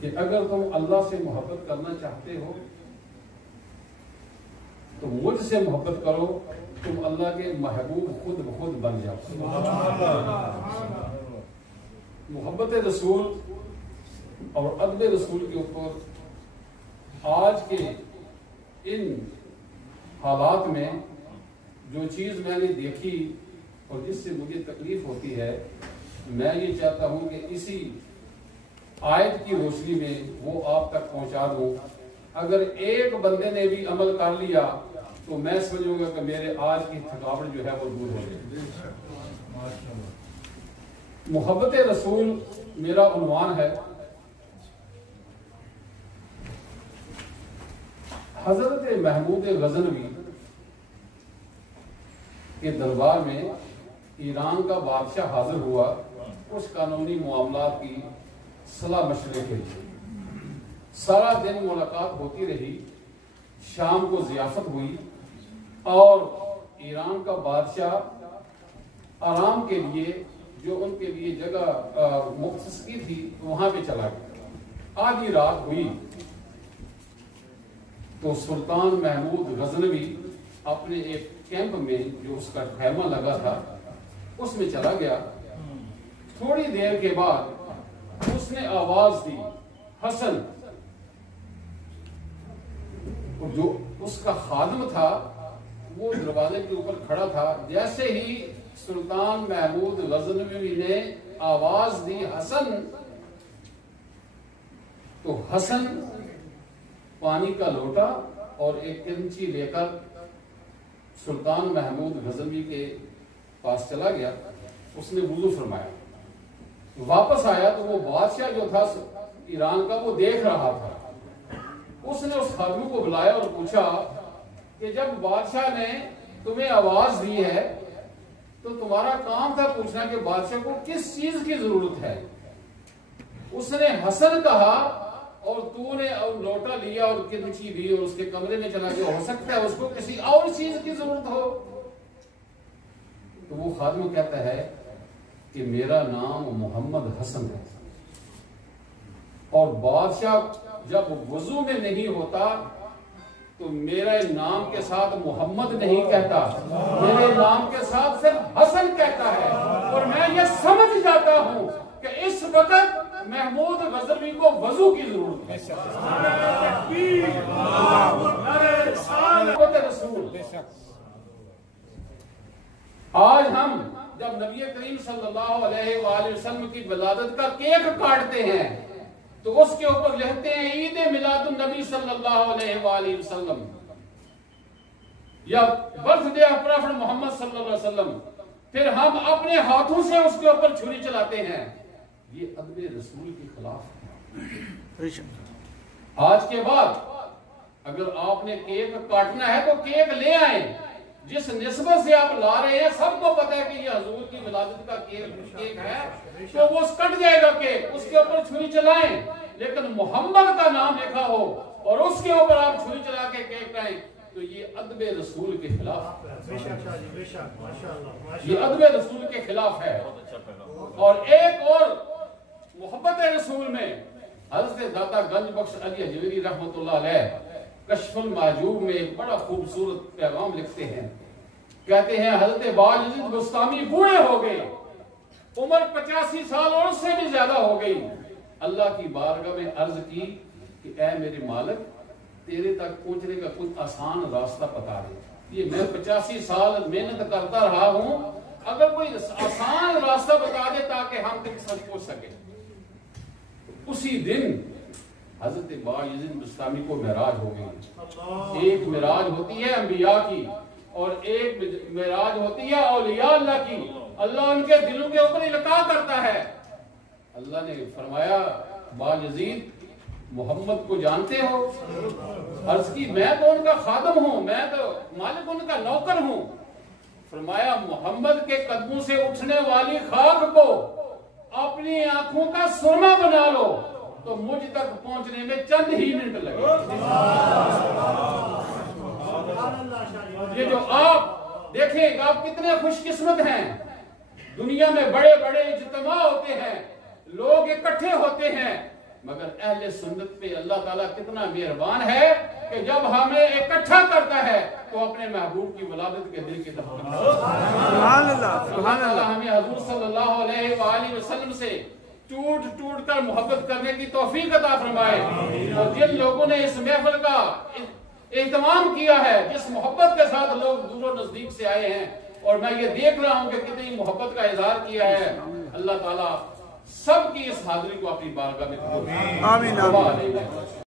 کہ اگر تم اللہ سے محبت کرنا چاہتے ہو تو مجھ سے محبت کرو، تم اللہ کے محبوب خود بخود بن جاؤ۔ محبت رسول اور ادب رسول کے اوپر آج کے ان حالات میں جو چیز میں نے دیکھی اور جس سے مجھے تکلیف ہوتی ہے، میں یہ چاہتا ہوں کہ اسی آیت کی روشنی میں وہ آپ تک پہنچا دوں۔ اگر ایک بندے نے بھی عمل کر لیا تو میں سمجھوں گا کہ میرے آج کی تھکاوٹ جو ہے وہ دور ہو گئی۔ محبت رسول میرا عنوان ہے۔ حضرت محمود غزنوی کے دربار میں ایران کا بادشاہ حاضر ہوا اس قانونی معاملات کی صلاح مشورے کے لیے۔ سارا دن ملاقات ہوتی رہی، شام کو ضیافت ہوئی اور ایران کا بادشاہ آرام کے لیے جو ان کے لیے جگہ مختص کی تھی وہاں پہ چلا گیا۔ آدھی رات ہوئی تو سلطان محمود غزنوی اپنے ایک کیمپ میں جو اس کا خیمہ لگا تھا اس میں چلا گیا۔ تھوڑی دیر کے بعد اس نے آواز دی، حسن۔ جو اس کا خادم تھا وہ دروازے کے اوپر کھڑا تھا، جیسے ہی سلطان محمود غزنوی نے آواز دی حسن، تو حسن پانی کا لوٹا اور ایک کنچی لے کر سلطان محمود غزنوی کے پاس چلا گیا۔ اس نے وضو فرمایا، واپس آیا تو وہ بادشاہ جو تھا ایران کا وہ دیکھ رہا تھا۔ اس نے اس خادم کو بلایا اور پوچھا کہ جب بادشاہ نے تمہیں آواز دی ہے تو تمہارا کام تھا پوچھنا کہ بادشاہ کو کس چیز کی ضرورت ہے؟ اس نے حسن کہا اور تو نے لوٹا لیا اور کنچی لی اور اس کے کمرے میں چلا گیا، ہو سکتا ہے اس کو کسی اور چیز کی ضرورت ہو۔ تو وہ خادم کہتا ہے کہ میرا نام محمد حسن ہے، اور بادشاہ جب وضو میں نہیں ہوتا تو میرے نام کے ساتھ محمد نہیں کہتا، میرے نام کے ساتھ صرف حسن کہتا ہے۔ اور میں یہ سمجھ جاتا ہوں کہ اس وقت محمود غزنوی کو وضو کی ضرورت ہے۔ آج ہم جب نبی کریم صلی اللہ علیہ وآلہ وسلم کی ولادت کا کیک کاٹتے ہیں تو اس کے اوپر لکھتے ہیں عید میلاد النبی صلی اللہ علیہ وآلہ وسلم یا برتھ ڈے آف پروفیٹ محمد صلی اللہ علیہ وسلم، پھر ہم اپنے ہاتھوں سے اس کے اوپر چھری چلاتے ہیں۔ یہ ادب رسول کے خلاف ہے۔ آج کے بعد اگر آپ نے کیک کاٹنا ہے تو کیک لے آئیں، جس نسبت سے آپ لا رہے ہیں سب کو پتا ہے کہ یہ حضور کی ولادت کا کیک ہے، تو وہ کٹ جائے گا کیک، اس کے اوپر چھری چلائیں، لیکن محمد کا نام لکھا ہو اور اس کے اوپر آپ چھری چلا کے کیک کھائیں تو یہ ادب رسول کے خلاف ہے، یہ ادب رسول کے خلاف ہے۔ اور ایک اور محبت رسول میں حضرت داتا گنج بخش علی حجویری رحمۃ اللہ علیہ کشف المحجوب میں ایک بڑا خوبصورت پیغام لکھتے ہیں۔ کہتے ہیں حضرت باجزید بستامی بوڑھے ہو گئے، عمر 85 سال اور اس سے بھی زیادہ ہو گئی۔ اللہ کی بارگاہ میں عرض کی کہ اے میرے مالک، تیرے تک پہنچنے کا کچھ آسان راستہ بتا دے۔ یہ میں 85 سال محنت کرتا رہا ہوں، اگر کوئی آسان راستہ بتا دے تاکہ ہم تک سچ پہنچ سکے۔ اسی دن حضرت باجزید بستامی کو معراج ہو گئی۔ ایک معراج ہوتی ہے انبیاء کی اور ایک معراج ہوتی ہے اولیاء اللہ کی۔ اللہ ان کے دلوں کے اوپر القاء کرتا ہے۔ اللہ نے فرمایا باجزید محمد کو جانتے ہو؟ عرض کی میں تو ان کا خادم ہوں، میں تو مالک ان کا نوکر ہوں۔ فرمایا محمد کے قدموں سے اٹھنے والی خاک کو اپنی آنکھوں کا سرما بنا لو تو مجھ تک پہنچنے میں چند ہی منٹ لگے۔ یہ جو آپ دیکھیں آپ کتنے خوش قسمت ہیں، دنیا میں بڑے بڑے اجتماع ہوتے ہیں، لوگ اکٹھے ہوتے ہیں، مگر اہل سنت پہ اللہ تعالیٰ کتنا مہربان ہے کہ جب ہمیں اکٹھا کرتا ہے تو اپنے محبوب کی ولادت کے دل کی طرف کرتا ہے۔ سبحان اللہ، سبحان اللہ اللہ۔ ہمیں حضور صلی اللہ علیہ وآلہ وسلم سے ٹوٹ ٹوٹ کر محبت کرنے کی توفیق عطا فرمائے، اور جن لوگوں نے اس محفل کا اہتمام کیا ہے، جس محبت کے ساتھ لوگ دور و نزدیک سے آئے ہیں، اور میں یہ دیکھ رہا ہوں کہ کتنی محبت کا اظہار کیا ہے، اللہ تعالیٰ سب کی اس حاضری کو اپنی بارگاہ میں قبول فرمائے۔ آمین، آمین۔